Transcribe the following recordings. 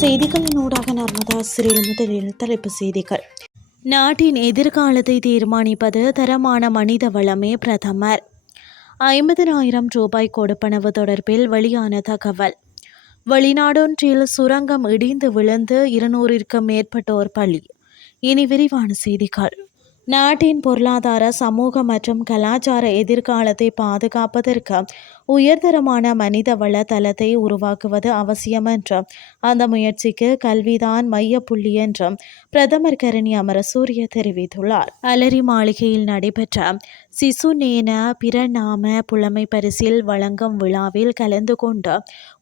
செய்திகளின் ஊடாக நர்மதா சிறில் முதலில் தலைப்பு செய்திகள். நாட்டின் எதிர்காலத்தை தீர்மானிப்பது தரமான மனித வளமே பிரதமர். ஐம்பதனாயிரம் ரூபாய் கொடுப்பனவு தொடர்பில் வெளியான தகவல். வெளிநாடொன்றில் சுரங்கம் இடிந்து விழுந்து இருநூறிற்கும் மேற்பட்டோர் பலி. இனி விரிவான செய்திகள். நாட்டின் பொருளாதார சமூக மற்றும் கலாச்சார எதிர்காலத்தை பாதுகாப்பதற்கு உயர்தரமான மனித வள தளத்தை உருவாக்குவது அவசியம் என்றும் அந்த முயற்சிக்கு கல்விதான் மையப்புள்ளி என்றும் பிரதமர் கரணி அமரசூரிய தெரிவித்துள்ளார். அலரி மாளிகையில் நடைபெற்ற சிசுநேன பிறநாம புலமை பரிசில் வழங்கும் விழாவில் கலந்து கொண்டு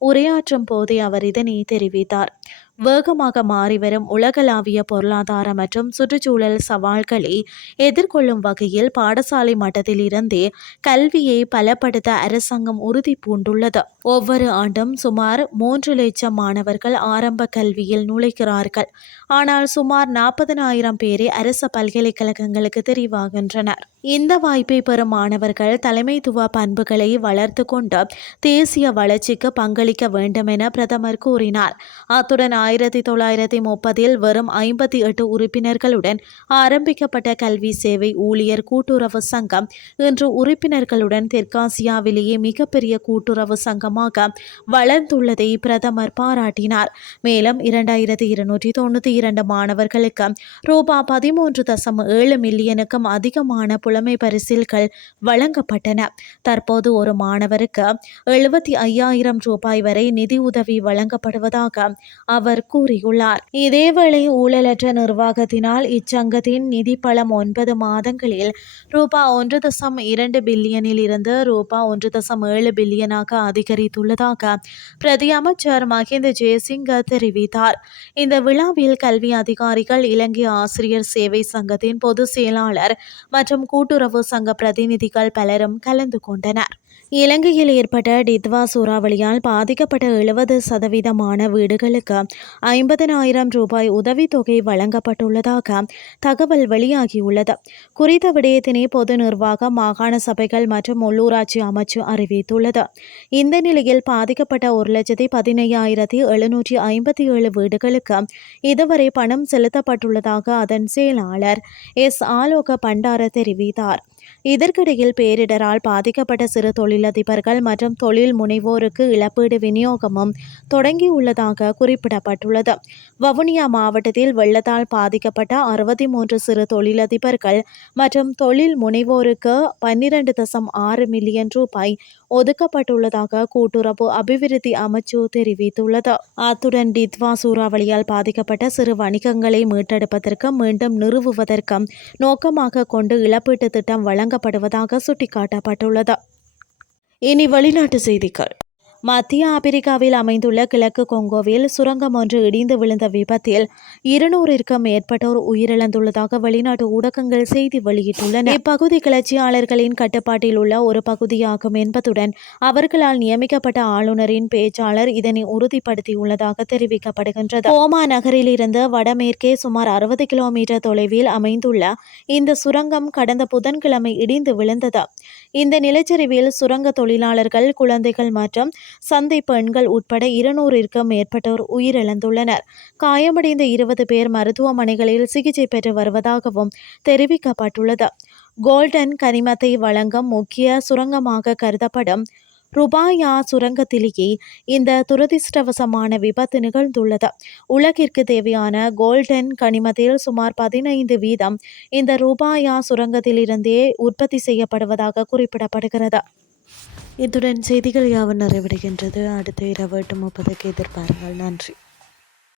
உரையாற்றும் போதே அவர் இதனை தெரிவித்தார். வேகமாக மாறிவரும் உலகளாவிய பொருளாதார மற்றும் சுற்றுச்சூழல் சவால்களை எதிர்கொள்ளும் வகையில் பாடசாலை மட்டத்தில் இருந்தே கல்வியை பலப்படுத்த அரசாங்கம் உறுதி பூண்டுள்ளது. ஒவ்வொரு ஆண்டும் சுமார் மூன்று லட்சம் மாணவர்கள் ஆரம்ப கல்வியில் நுழைகிறார்கள். ஆனால் சுமார் நாற்பதனாயிரம் பேரே அரச பல்கலைக்கழகங்களுக்கு தெரிவாகின்றனர். இந்த வாய்ப்பை பெறும் மாணவர்கள் தலைமைத்துவ பண்புகளை வளர்த்து கொண்டு தேசிய வளர்ச்சிக்கு பங்களிக்க வேண்டும் என பிரதமர் கூறினார். அத்துடன் ஆயிரத்தி தொள்ளாயிரத்தி முப்பதில் வெறும் ஐம்பத்தி எட்டு உறுப்பினர்களுடன் ஆரம்பிக்கப்பட்ட கல்வி சேவை ஊழியர் கூட்டுறவு சங்கம் இன்று உறுப்பினர்களுடன் தெற்காசியாவிலேயே மிகப்பெரிய கூட்டுறவு சங்கமாக வளர்ந்துள்ளதை பிரதமர் பாராட்டினார். மேலும் இரண்டாயிரத்தி இருநூற்றி தொண்ணூற்றி இரண்டு மாணவர்களுக்கு ரூபா பதிமூன்று தசம் ஏழு மில்லியனுக்கும் அதிகமான புலமை பரிசில்கள் வழங்கப்பட்டன. தற்போது ஒரு மாணவருக்கு எழுபத்தி ஐயாயிரம் ரூபாய் வரை நிதி உதவி வழங்கப்படுவதாக அவர் கூறியுள்ளார். இதேவேளை ஊழலற்ற நிர்வாகத்தினால் இச்சங்கத்தின் நிதி பலம் ஒன்பது மாதங்களில் ரூபா ஒன்று தசம் இரண்டு பில்லியனில் இருந்து ரூபா ஒன்று தசம் ஏழு பில்லியனாக அதிகரித்துள்ளதாக பிரதி அமைச்சர் மஹிந்த ஜெயசிங்க தெரிவித்தார். இந்த விழாவில் கல்வி அதிகாரிகள் இலங்கை ஆசிரியர் சேவை சங்கத்தின் பொதுச் செயலாளர் மற்றும் கூட்டுறவு சங்க பிரதிநிதிகள் பலரும் கலந்து கொண்டனர். இலங்கையில் ஏற்பட்ட டித்வா சூறாவளியால் பாதிக்கப்பட்ட எழுபது சதவீதமான வீடுகளுக்கு ஐம்பதனாயிரம் ரூபாய் உதவித்தொகை வழங்கப்பட்டுள்ளதாக தகவல் வெளியாகியுள்ளது. குறித்த விடயத்தினை பொது நிர்வாக மாகாண சபைகள் மற்றும் உள்ளூராட்சி அமைச்சு அறிவித்துள்ளது. இந்த நிலையில் பாதிக்கப்பட்ட ஒரு லட்சத்தி பதினையாயிரத்தி எழுநூற்றி ஐம்பத்தி ஏழு வீடுகளுக்கு இதுவரை பணம் செலுத்தப்பட்டுள்ளதாக அதன் செயலாளர் எஸ். ஆலோக பண்டார தெரிவித்தார். இதற்கிடையில் பேரிடரால் பாதிக்கப்பட்ட சிறு தொழிலதிபர்கள் மற்றும் தொழில் முனைவோருக்கு இழப்பீடு விநியோகமும் தொடங்கியுள்ளதாக குறிப்பிடப்பட்டுள்ளது. வவுனியா மாவட்டத்தில் வெள்ளத்தால் பாதிக்கப்பட்ட அறுபத்தி மூன்று சிறு தொழிலதிபர்கள் மற்றும் தொழில் முனைவோருக்கு பன்னிரண்டு தசம் ஆறு மில்லியன் ரூபாய் ஒதுக்கப்பட்டுள்ளதாக கூட்டுறவு அபிவிருத்தி அமைச்சு தெரிவித்துள்ளது. அத்துடன் டித்வா சூறாவளியால் பாதிக்கப்பட்ட சிறு வணிகங்களை மீட்டெடுப்பதற்கு மீண்டும் நிறுவுவதற்கும் நோக்கமாக கொண்டு இழப்பீட்டு திட்டம் வழங்கப்படுவதாக சுட்டிக்காட்டப்பட்டுள்ளது. இனி வெளிநாட்டு செய்திகள். மத்திய ஆப்பிரிக்காவில் அமைந்துள்ள கிழக்கு கொங்கோவில் சுரங்கம் ஒன்று இடிந்து விழுந்த விபத்தில் இருநூறிற்கும் மேற்பட்டோர் உயிரிழந்துள்ளதாக வெளிநாட்டு ஊடகங்கள் செய்தி வெளியிட்டுள்ளன. இப்பகுதி கிளர்ச்சியாளர்களின் கட்டுப்பாட்டில் உள்ள ஒரு பகுதியாகும் என்பதுடன் அவர்களால் நியமிக்கப்பட்ட ஆளுநரின் பேச்சாளர் இதனை உறுதிப்படுத்தியுள்ளதாக தெரிவிக்கப்படுகின்றது. ஓமா நகரில் இருந்து வடமேற்கே சுமார் அறுபது கிலோமீட்டர் தொலைவில் அமைந்துள்ள இந்த சுரங்கம் கடந்த புதன்கிழமை இடிந்து விழுந்தது. இந்த நிலச்சரிவில் சுரங்க தொழிலாளர்கள் குழந்தைகள் மற்றும் சந்தை பெண்கள் உட்பட இருநூறிற்கும் மேற்பட்டோர் உயிரிழந்துள்ளனர். காயமடைந்த இருபது பேர் மருத்துவமனைகளில் சிகிச்சை பெற்று வருவதாகவும் தெரிவிக்கப்பட்டுள்ளது. கோல்டன் கனிமத்தை வழங்கும் முக்கிய சுரங்கமாக கருதப்படும் ருபாயா சுரங்கத்திலேயே இந்த துரதிர்ஷ்டவசமான விபத்து நிகழ்ந்துள்ளது. உலகிற்கு தேவையான கோல்டன் கனிமத்தில் சுமார் பதினைந்து வீதம் இந்த ருபாயா சுரங்கத்திலிருந்தே உற்பத்தி செய்யப்படுவதாக குறிப்பிடப்படுகிறது. இத்துடன் செய்திகள் யாவும் நிறைவடைகின்றது. அடுத்த இரவு எட்டு முப்பதுக்கு எதிர்பாருங்கள். நன்றி.